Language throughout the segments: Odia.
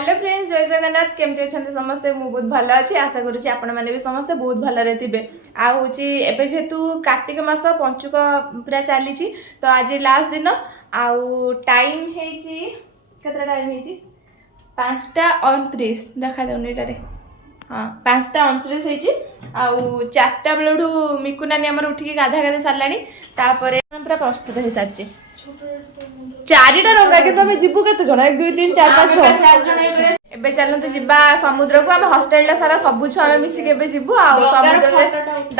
हेलो फ्रेंड्स जय जगन्नाथ केमती अच्छा समस्ते मु बहुत भल अच्छी आशा करुँच आपण मैंने भी समस्ते बहुत भलरे थे आबे जेहेतु कार्तिक मास पंचुक पूरा चली तो आज लास्ट दिन आउ टाइम केतटा टाइम 5:29 देखा जाऊनी हाँ 5:29 आउ 4टा बेलू मिकु नानी आमर उठिकी गाधा गाधी सारा पूरा प्रस्तुत हो सारी 4टा डंगा कि जीवु के 1 2 3 4 5 6 एबे चलते जीवा समुद्र को आम हस्टेल सारा सब छुआ आम मिसिक जीवु समुद्र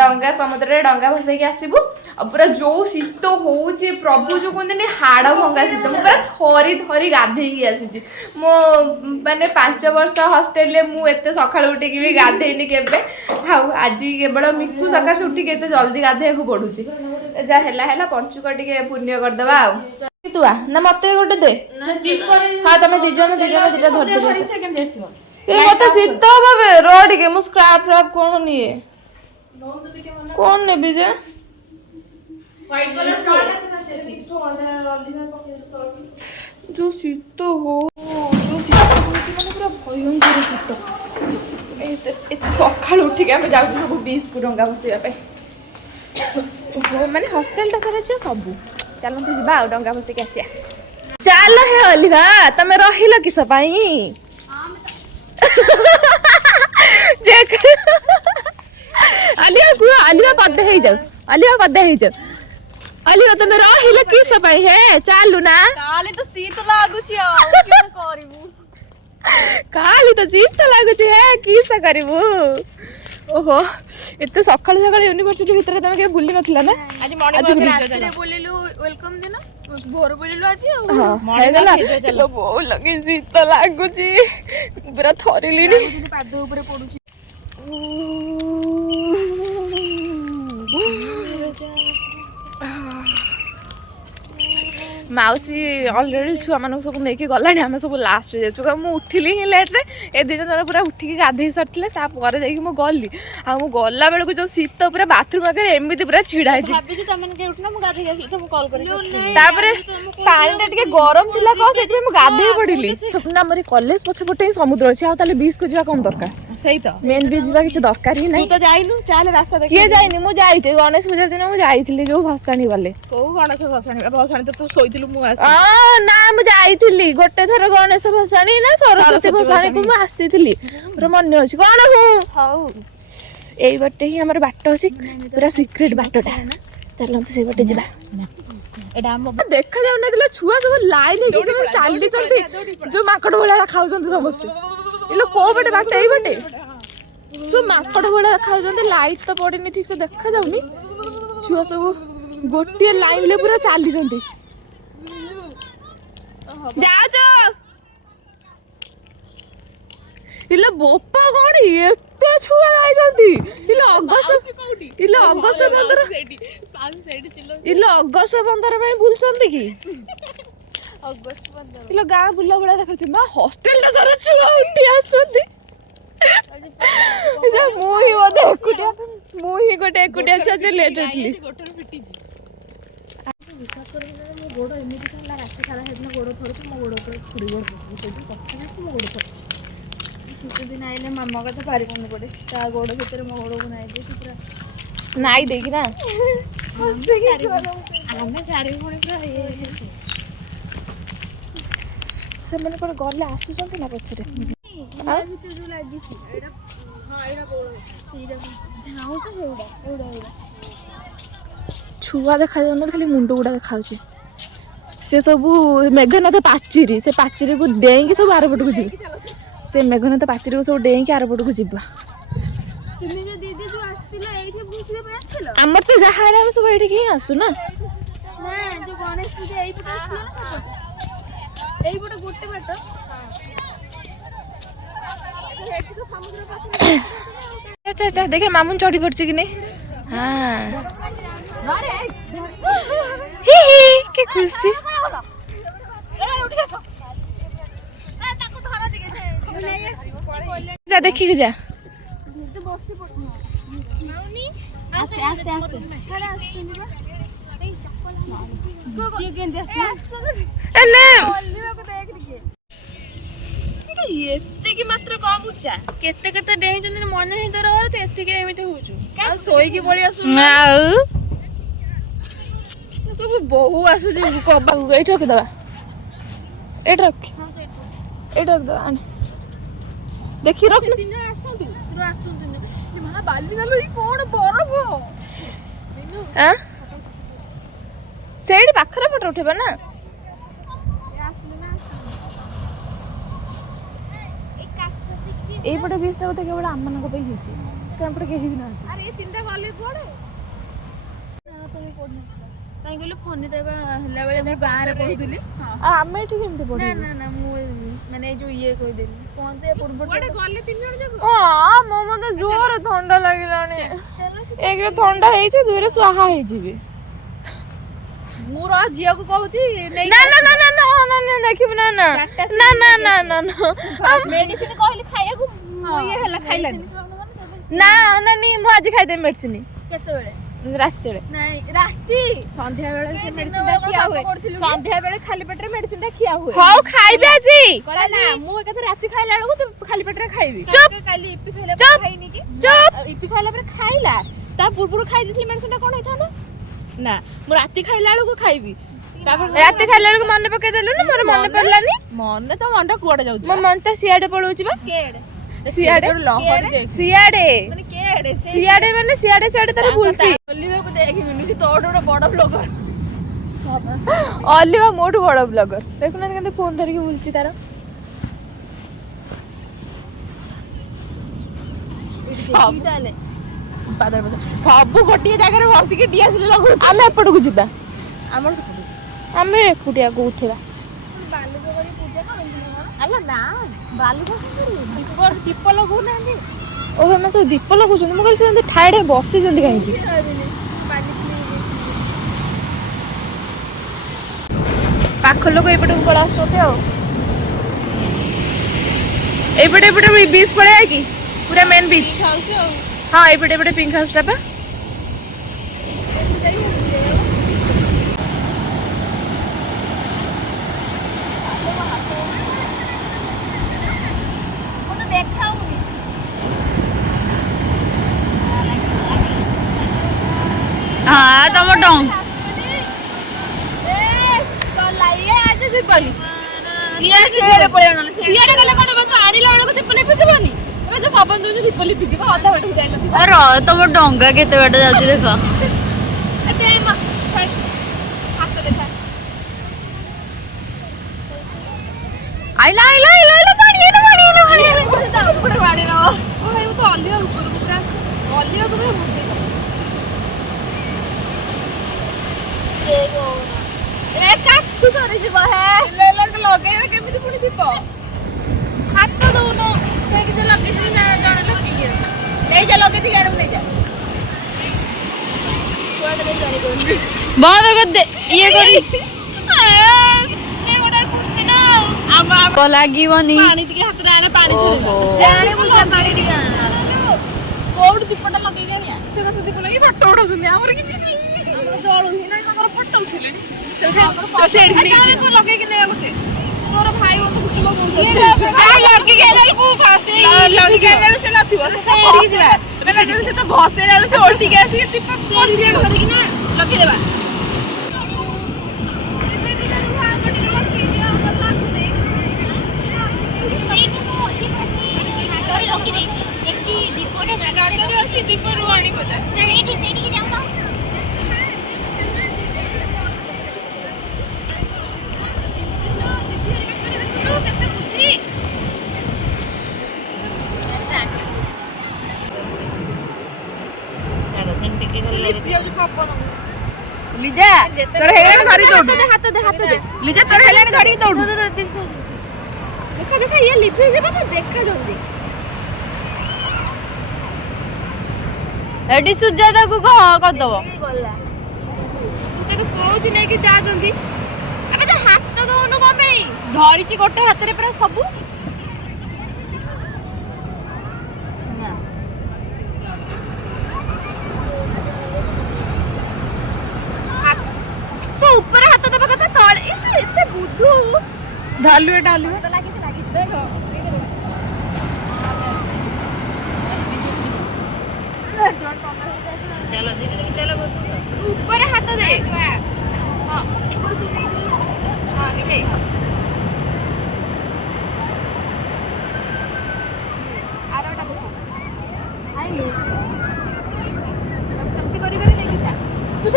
डंगा समुद्र डंगा भसैक आसबू पूरा जो शीत हो प्रभु जो कहते हाड़ भंगा शीत पूरा थरी थरी गाधेकी आसी मो माने 5 वर्ष हस्टेल मुझे सका उठिकी भी गाधेनी के आज केवल मिकु सकाशे उठिक जल्दी गाधे पड़ुची जहाँ पंचुक टे पुण्य करदे तु ना मत गोटे दे हाँ तुम दिज दिटा धर मत शीत भावे रे मु स्क्राप फ्राप कौन निए कौन नेबी जे जो शीत हो जो शीत माने पूरा भयंकर शीत सका उठिक आम जाऊँ सब बीच को डंगा बसवाई माने हस्टेल सारा सब चलते जा डंगा बसिक आसिया चल हे अलिभा तमे रहिल किस पाई अलिभा कुह अलिभा पदे हो जाऊ अलिभा पदे हो जाऊ अलिभा तमे रहिल किस पाई हे चालू ना काली तो शीत लागुची आ करिवु काली तो शीत लागुची हे किस करिवु ओहो एते सकाळ सकाळ यूनिवर्सिटी भितर तमे के बुली नथिला ना आज मॉर्निंग वॉक रात्री बोलिलु वेलकम दिन भोर बोलिलु आज हां हे गला लो बो लगे शीत लागुची पूरा थरिलिनी पाद ऊपर पडुची माउसी अलरेडी छुआ मान सब नहीं गला आम सब लास्ट जाऊँ मुझे उठिली ही लेट्रे ए दिन जन पूरा उठिकी गाधे सारी मुझे गली आ गला बेलू जो शीत पूरा बाथरूम आगे एमती पूरा छिड़ा पानी टे गरम थी कह गाधे पड़ी ना मोर कॉलेज पछपटे ही समुद्र अच्छे आगे बीच को जा कौन दरकार सही तो मेन बीच जा किसी दरकार ही नहीं तो जाइनु चल रास्ता देख किए जाइनी मु जाइए गणेश पूजा दिन मुझे जो भसाणी गले को गणेश भसाणी तो तू सोइतिलु मु ना मुझे गोटे थर गणेश भसाणी ना सरस्वती भसाणी को आसी मन अच्छे कौन हूँ यही बाटे ही हमारे बाट अच्छे पूरा सिक्रेट बाटटा चलते से बाटे जा देखा जाऊना छुआ सब लाइन चली जो माकड़ भाया खाऊ समस्ते ये कौ बाटे बाट यही बाटे सब माकड़ भाया खाऊ लाइट तो पड़े ठीक से देखा जाऊनी छुआ सब गोटे लाइन पूरा चली इले बोपा कौन एते छुआ जाइछंती इले अगस्त 15 में बुलचंती की अगस्त 15 इले गाँ बुला बुला देखछ ना हॉस्टल रे सारा छुआ उठी आछंती जे मोही ओदे एकुटिया मोही गोटे एकुटिया छ लेट उठली गोटर फिटी जी विश्वास कर मो गोड़ एमिति था रास्ता सारा हेदन गोड़ थरु मो गोड़ तो छुड़ी गोड़ पकड़ी मो गोड़ थरु शीत दिन आइले मामा का तो पारी कोन पड़े ता गोड़ भीतर मो गोड़ को नाइ दे पूरा नाइ देखी ना हमें सारी कोन पूरा ये से मन पर गले आसुचंती ना पछरे हां भीतर जो लागी छी एडा हां एडा गोड़ एडा झाऊ तो एडा छुआ देखा जाऊना खाली मुंड गुड़ा देखा से सब मेघनाथ पाचेरी से पाचेरी को डेईकी सब आरपट को जी से मेघनाथ पाचेरी को सब डेईकी आरपट को जीवा आमर तो जहाँ हम सब ये ही आसु ना अच्छा अच्छा देखे मामून चढ़ी पड़ी कि नहीं हाँ के खुशी जा देखिए जा ଏତିକି ମାତ୍ର କମ ଉଚ୍ଚା କେତେ କେତେ ଡେଇଁଛନ୍ତି ମନେ ହିଁ ତୋର ତୁ ଏତିକି ଏମିତି ହଉଛୁ ଆଉ ଶୋଇକି ପଳେଇ ଆସୁଛୁ ଆଉ ତୁ ବୋହୁ ଆସୁଛି ଏଇଠି ରଖିଦବା ଏଇଠି ରଖ ଏଇଠି ରଖିଦବା ଆଣେ ଦେଖି ରଖ ଆସନ୍ତୁ ମା ବାଲି ନାଲୁ କଣ ବରଫ ସେଇଠି ପାଖରେ ଫଟୋ ଉଠେଇବା ନା ଏଇପଟେ ବିଚ୍ ଟା ବୋଧେ କେବଳ ଆମମାନଙ୍କ ପାଇଁ ହେଇଛି ଏପଟେ କେହି ବି ନାହାନ୍ତି ଆରେ ଏ ତିନିଟା ଗଲେ କୁଆଡେ କାହିଁ କହିଲୁ ଫୋନରେ ହେଲା ବେଳେ ମୁଁ ଗାଁରେ ପଢୁଥିଲି ଆଉ ଆମେ ଏଠି କେମିତି ପଢିବୁ ନା ମୁଁ ମାନେ ଏଇ ଯୋଉ ଇଏ କହିଦେଲି ପହଞ୍ଚେ ପୂର୍ବରୁ ଗଲେ 3 ଜଣ ଯାକ ମୋ ମତେ ଜୋରେ ଥଣ୍ଡା ଲାଗିଲାଣି ଏକରେ ଥଣ୍ଡା ହେଇଛି ଦୁଇରେ ସ୍ୱାହା ହେଇଯିବି ମୁଁ ର ଝିଅକୁ କହୁଛି ନା ଦେଖିବୁ ନା ମେଡିସିନ କହିଲି ଖାଇବାକୁ ଇଏ ହେଲା ଖାଇଲାନି ନା ମୁଁ ଆଜି ଖାଇଦେବି ମେଡିସିନ କେତେବେଳେ ରାତିରେ ନାଇଁ ରାତି ସନ୍ଧ୍ୟା ବେଳେ ସେ ମେଡିସିନଟା ଖିଆ ହୁଏ ସନ୍ଧ୍ୟା ବେଳେ ଖାଲି ପେଟରେ ମେଡିସିନଟା ଖିଆ ହୁଏ ହଉ ଖାଇବି ଆଜି କହିଲା ନା ମୁଁ ଏକାଥରେ ରାତି ଖାଇଲା ବେଳକୁ ତୁ ଖାଲି ପେଟରେ ଖାଇବି ଚୁପ୍ କାଲି ଇପି ଖାଇଲା ପରେ ଖାଇନି କି ଚୁପ୍ ଇପି ଖାଇଲା ପରେ ଖାଇଲା ତା ପୂର୍ବରୁ ଖାଇ ଦେଇଥିଲି ମେଡିସିନଟା କଣ ହେଇଥାନ୍ତା ନା ମୁଁ ରାତି ଖାଇଲା ବେଳକୁ ଖାଇବି ତାପରେ ରାତି ଖାଇଲା ବେଳକୁ ମନେ ପକେଇଦେଲୁ ନା ମୋର ମନେ ପଡିଲାନି ମନେ ତ ମନଟା କୁଆଡେ ଯାଉଛି ମୋ ମନଟା ସିଆଡେ ପଳଉଛି ବା ସିଆଡେ ମାନେ ସିଆଡେ ତାର ଭୁଲଛି ଅଲିଭାକୁ ଦେଖି ମିଳୁଛି ତୋଠୁ ଗୋଟେ ବଡ ବ୍ଲଗର ଅଲିଭା ମୋଠୁ ବଡ ବ୍ଲଗର ଦେଖୁନାହାନ୍ତି କେମିତି ଫୋନ ଧରିକି ବୁଲଛି ତାର ସବୁ ଗୋଟିଏ ଜାଗାରେ ବସିକି ଡିଆସିଲି ଲଗାଉଛୁ ଆମେ ଏପଟକୁ ଯିବା ଆମର ଆମେ ଏକୁଟିଆକୁ ଉଠିବା ଦୀପ ଲଗଉନାହାନ୍ତି ଓହୋ ଆମେ ସବୁ ଦୀପ ଲଗାଉଛନ୍ତି ମୁଁ କହିଲି ସେମିତି ଠାଏ ଠାଏ ବସିଛନ୍ତି କାହିଁକି ପାଖ ଲୋକ ଏପଟକୁ ପଳେଇ ଆସୁଛନ୍ତି ଆଉ ଏପଟେ ବିଚ୍ ପଳେଇବା କି ପୁରା ମେନ୍ ବିଚ୍ ହଁ ଏପଟେ ପିଙ୍କ ହାଉସ୍ ଟା ପା ହଁ ତମ ଡଙ୍ଗ ସିଆଡେ ଗଲେ କଣ ତୁ ଆଣିଲା ବେଳକୁ ଦୀପ ଲିପିଯିବନି ଏବେ ଯୋଉ ପବନ ଦଉଛି ଦୀପ ଲିପିଯିବ ଅଧା ବାଟକୁ ଯାଇନଥିବ ତମ ଡଙ୍ଗା କେତେ ବାଟ ଯାଉଛି ଦେଖ ହାତ ଦେଖା ଆଇଲା ପାଣି ଉପରେ ବାଡି ନବ ଭାଇ ମୁଁ ତ ଅଲିଭା ଉପରକୁ ପୁରା ଅଲିଭାକୁ ପୁରା ବସେଇ କାଠୁ ସରିଯିବ ଲଗେଇବେ କେମିତି ପୁଣି ଦୀପ ହାତ ଦଉନୁ ସେଇଠି ଯେ ଲଗେଇଛନ୍ତି ନା ଜଣେ ଲଗେଇକି ନେଇଯା ଲଗେଇ ଦେଇକି ଆଣିବୁ ନେଇଯା ବନ୍ଦ କରିଦେ ଇଏ କରି ସେ ଗୋଟେ ଖୁସି ନା ଆମ ଲାଗିବନି ପାଣି ଟିକେ ହାତରେ ଆଣେ ପାଣି ଛୁଇଁବ ପାଣି ଟିକେ କୋଉଠୁ ଦୀପଟା ଲଗେଇକି ଆଣିଆ ସେଟା ତ ଦୀପ ଲଗେଇ ଫଟୋ ଉଠଉଛନ୍ତି ଆମର କିଛି ଜଳୁନି ନାଇଁ ତାଙ୍କର ଫଟୋ ଉଠେଇଲେଣି ଲଗେଇକି ନେବା ଗୋଟେ ତୋର ଭାଇ ବନ୍ଧୁ କୁଟୁମ୍ବ ଲଗେଇକି ଆଇଲା ବେଳକୁ ଲଗେଇକି ଆଣିଲା ବେଳକୁ ସେ ନଥିବ ସେ ତ ଭସେଇଲା ବେଳକୁ ସେ ଓଲଟିକି ଆସିକି ଦୀପ ଧରିକି ନା ଲଗେଇଦେବା ଦୀପରୁ ଆଣି ଲିଜା ତୋର ହେଲାଣି ଧରି ଦଉଡୁ ହାତ ଦେ ଲିଜା ତୋର ହେଲାଣି ଧରି ଦଉଡୁ ଦେଖା ଇଏ ଲିଭି ଯିବ ତ ଦେଖା ଜଲ୍ଦି ଏଠି ସୁଜାତାକୁ କହ କରିଦବ ମୁଁ ତତେ କହୁଛି ନେଇକି ଯା ଜଲ୍ଦି ଏବେ ତ ହାତ ଦଉନୁ କଣ ପାଇଁ ଧରିଛି ଗୋଟେ ହାତରେ ପୁରା ସବୁ ତୁ ଉପରେ ହାତ ଦେବା କଥା ତଳେ ଏତେ ବୁଧୁ ଢାଲୁ ଏଟା ଢାଲୁ ଲାଗିଛି ଦେଖ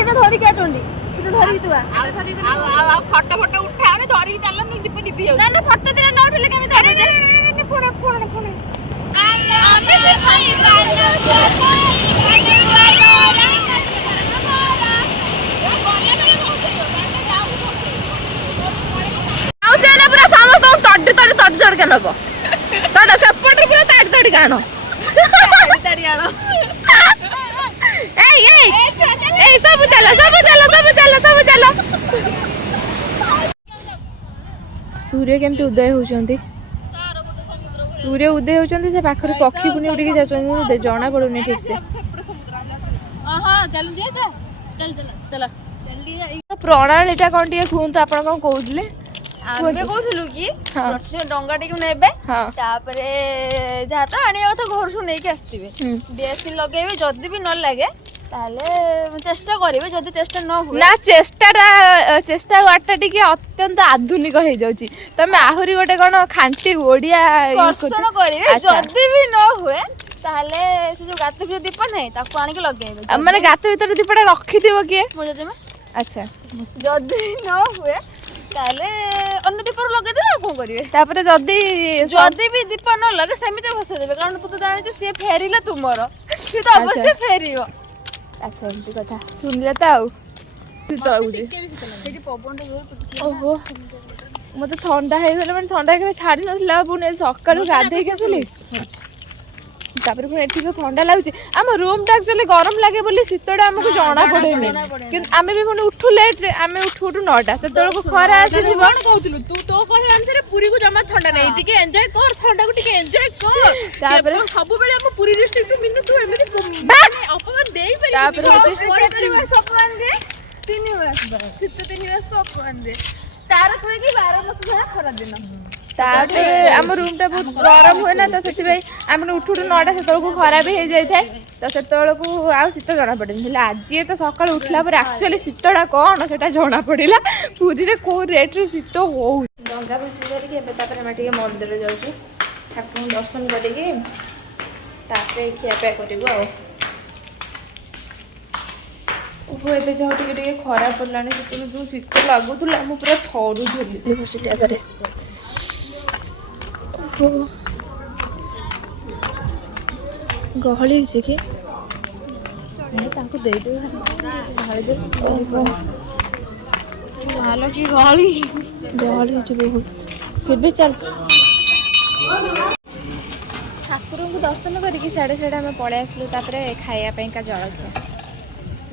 ସେଇଟା ଧରିକି ଆସନ୍ତି ସେଇଟା ଧରିକି ତୁଆ ଆଉ ଫଟୋ ଉଠାଅନି ଧରିକି ଚାଲ ମୁଁ ଦୀପ ନିଭି ଯାଉଛି। ନା ନା ଫଟୋ ଦିନ ନ ଉଠେଇଲେ କେମିତି ହବ ଯେ ଆମେ ସେ ଆଉ ସେ ପୁରା ସମସ୍ତଙ୍କୁ ତଡ଼ି ନବ ତଡ଼ ସେପଟରେ ପୁରା ତଡ଼ି ଆଣ ଏଇ ସବୁ ଚାଲ सूर्य केमती उदय होउछंती सूर्य उदय होउछंती से पाखरे पक्षी पुनी उड़िकी जाउछंती जना पडुनी ठीक से प्रणालीटा कौन टे कहूँ आप कहते ଆମେ କହୁଥିଲୁ କି ପ୍ରଥମେ ଡଙ୍ଗାଟିକୁ ନେବେ ତାପରେ ଯାହା ତ ଆଣିବା କଥା ଘରଠୁ ନେଇକି ଆସିଥିବେ ଡିଏସ୍ଏଲ୍ ଲଗେଇବେ ଯଦି ବି ନ ଲାଗେ ତାହେଲେ ଚେଷ୍ଟା କରିବେ ଯଦି ଚେଷ୍ଟା ନ ହୁଏ ନା ଚେଷ୍ଟା ୱାର୍ଡଟା ଟିକେ ଅତ୍ୟନ୍ତ ଆଧୁନିକ ହେଇଯାଉଛି ତମେ ଆହୁରି ଗୋଟେ କଣ ଖାଣ୍ଟି ଓଡିଆ କର୍ଷଣ କରିବେ ଯଦି ବି ନ ହୁଏ ତାହେଲେ ସେ ଯୋଉ ଗାତ ଭିତରେ ଦୀପ ନାହିଁ ତାକୁ ଆଣିକି ଲଗେଇବେ ମାନେ ଗାତ ଭିତରେ ଦୀପଟା ରଖିଥିବ କିଏ ମୋ ଜେଜେମା ଆଚ୍ଛା ଯଦି ନ ହୁଏ ତାହେଲେ ଅନ୍ୟ ଦୀପ ଲଗେଇଦେବେ ଆଉ କଣ କରିବେ ତାପରେ ଯଦି ବି ଦୀପ ନ ଲଗେ ସେମିତି ବସେଇଦେବେ କାରଣ ତୁ ତ ଜାଣିଛୁ ସିଏ ଫେରିଲା ତୁମର ସିଏ ତ ଅବଶ୍ୟ ଫେରିବ ଆଚ୍ଛା ଏମିତି କଥା ଶୁଣିଲେ ତ ଆଉ ଓହୋ ମତେ ଥଣ୍ଡା ହେଇଗଲା ମାନେ ଥଣ୍ଡା ହେଇଗଲେ ଛାଡ଼ି ନଥିଲା ପୁଣି ସକାଳୁ ଗାଧେଇକି ଆସିଲି ତାପରେ ପୁଣି ଏଠି ଯୋଉ ଥଣ୍ଡା ଲାଗୁଛି ଆମ ରୁମ୍ଟା ଆକ୍ଚୁଆଲି ଗରମ ଲାଗେ ବୋଲି ଶୀତଟା ଆମକୁ ଜଣା ପଡେନି କିନ୍ତୁ ଆମେ ବି ପୁଣି ଉଠୁ ଲେଟ୍ରେ ଆମେ ଉଠୁ 9ଟା ସେତେବେଳକୁ ଖରା ଆସିଥିବ କହୁଥିଲୁ ତୁ ତୋ କହିବା ଅନୁସାରେ ପୁରୀକୁ ଜମା ଥଣ୍ଡା ନାହିଁ ଟିକେ ଏନ୍ଜୟ କର ଥଣ୍ଡାକୁ ଟିକେ ଏନ୍ଜୟ କର ତାପରେ ସବୁବେଳେ ଆମ ପୁରୀ ଡିଷ୍ଟ୍ରିକ୍ଟ ମିନୁ ତୁ ଏମିତି ଅପମାନ ଦେଇପାରିବୁ ତାପରେ ହଉଛି ଅପମାନ ଦେ 3 ମାସ ଶୀତ 3 ମାସକୁ ଅପମାନ ଦେ ତାର କହିକି 12 ମାସ ଯାହା ଖରା ଦିନ ତାପରେ ଆମ ରୁମ୍ଟା ବହୁତ ଗରମ ହୁଏ ନା ତ ସେଥିପାଇଁ ଆମେ ଉଠୁ 9ଟା ସେତେବେଳକୁ ଖରା ବି ହେଇଯାଇଥାଏ ତ ସେତେବେଳକୁ ଆଉ ଶୀତ ଜଣାପଡ଼େନି ହେଲେ ଆଜି ତ ସକାଳୁ ଉଠିଲା ପରେ ଆକ୍ଚୁଆଲି ଶୀତଟା କ'ଣ ସେଟା ଜଣାପଡ଼ିଲା ପୁରୀରେ କେଉଁ ରେଟ୍ରେ ଶୀତ ହଉ ଡଙ୍ଗା ଭସେଇ କରିକି ଏବେ ତାପରେ ଆମେ ଟିକେ ମନ୍ଦିର ଯାଉଛୁ ଠାକୁରଙ୍କୁ ଦର୍ଶନ କରିକି ତାପରେ ଖିଆପିଆ କରିବୁ ଆଉ ଓହୋ ଏବେ ଯାଉ ଟିକେ ଟିକେ ଖରା ପଡ଼ିଲାଣି ସେତେବେଳେ ଯେଉଁ ଶୀତ ଲାଗୁଥିଲା ମୁଁ ପୁରା ଥରୁଥିଲି ୟୁନିଭର୍ସିଟି ଆଗରେ ଗହଳି ହେଇଛି କି ତାଙ୍କୁ ଦେଇଦେବି କି ଗହଳି ହେଇଛି ବହୁତ ଫିର୍ ଚାଲ ଠାକୁରଙ୍କୁ ଦର୍ଶନ କରିକି ସିଆଡ଼େ ଆମେ ପଳେଇ ଆସିଲୁ ତାପରେ ଖାଇବା ପାଇଁକା ଜଳଖିଆ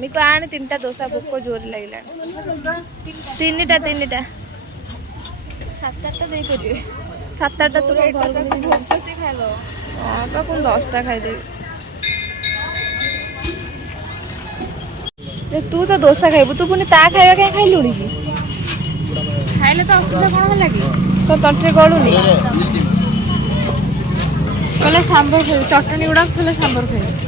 ମିକୁ ଆଣେ 3ଟା ଦୋସା ଭୋକ ଜୋରରେ ଲାଗିଲାଣି 3ଟା 7-8ଟା ଦେଇପାରିବେ 7-8ଟା ତୁ ଘରକୁ ଖାଇଦେବ ହଁ ବା କଣ 10ଟା ଖାଇଦେବି ତୁ ତ ଦୋସା ଖାଇବୁ ତୁ ପୁଣି ତା ଖାଇବା କାଇଁ ଖାଇଲୁଣି କି ଖାଇଲେ ତ ଅସୁବିଧା କ'ଣ ହେଲା କି ତ ତଣ୍ଟିରେ ଗଳୁନି କହିଲେ ସାମ୍ବର ଖାଇବି ଚଟଣି ଗୁଡ଼ାକ କହିଲେ ସାମ୍ବର ଖାଇବି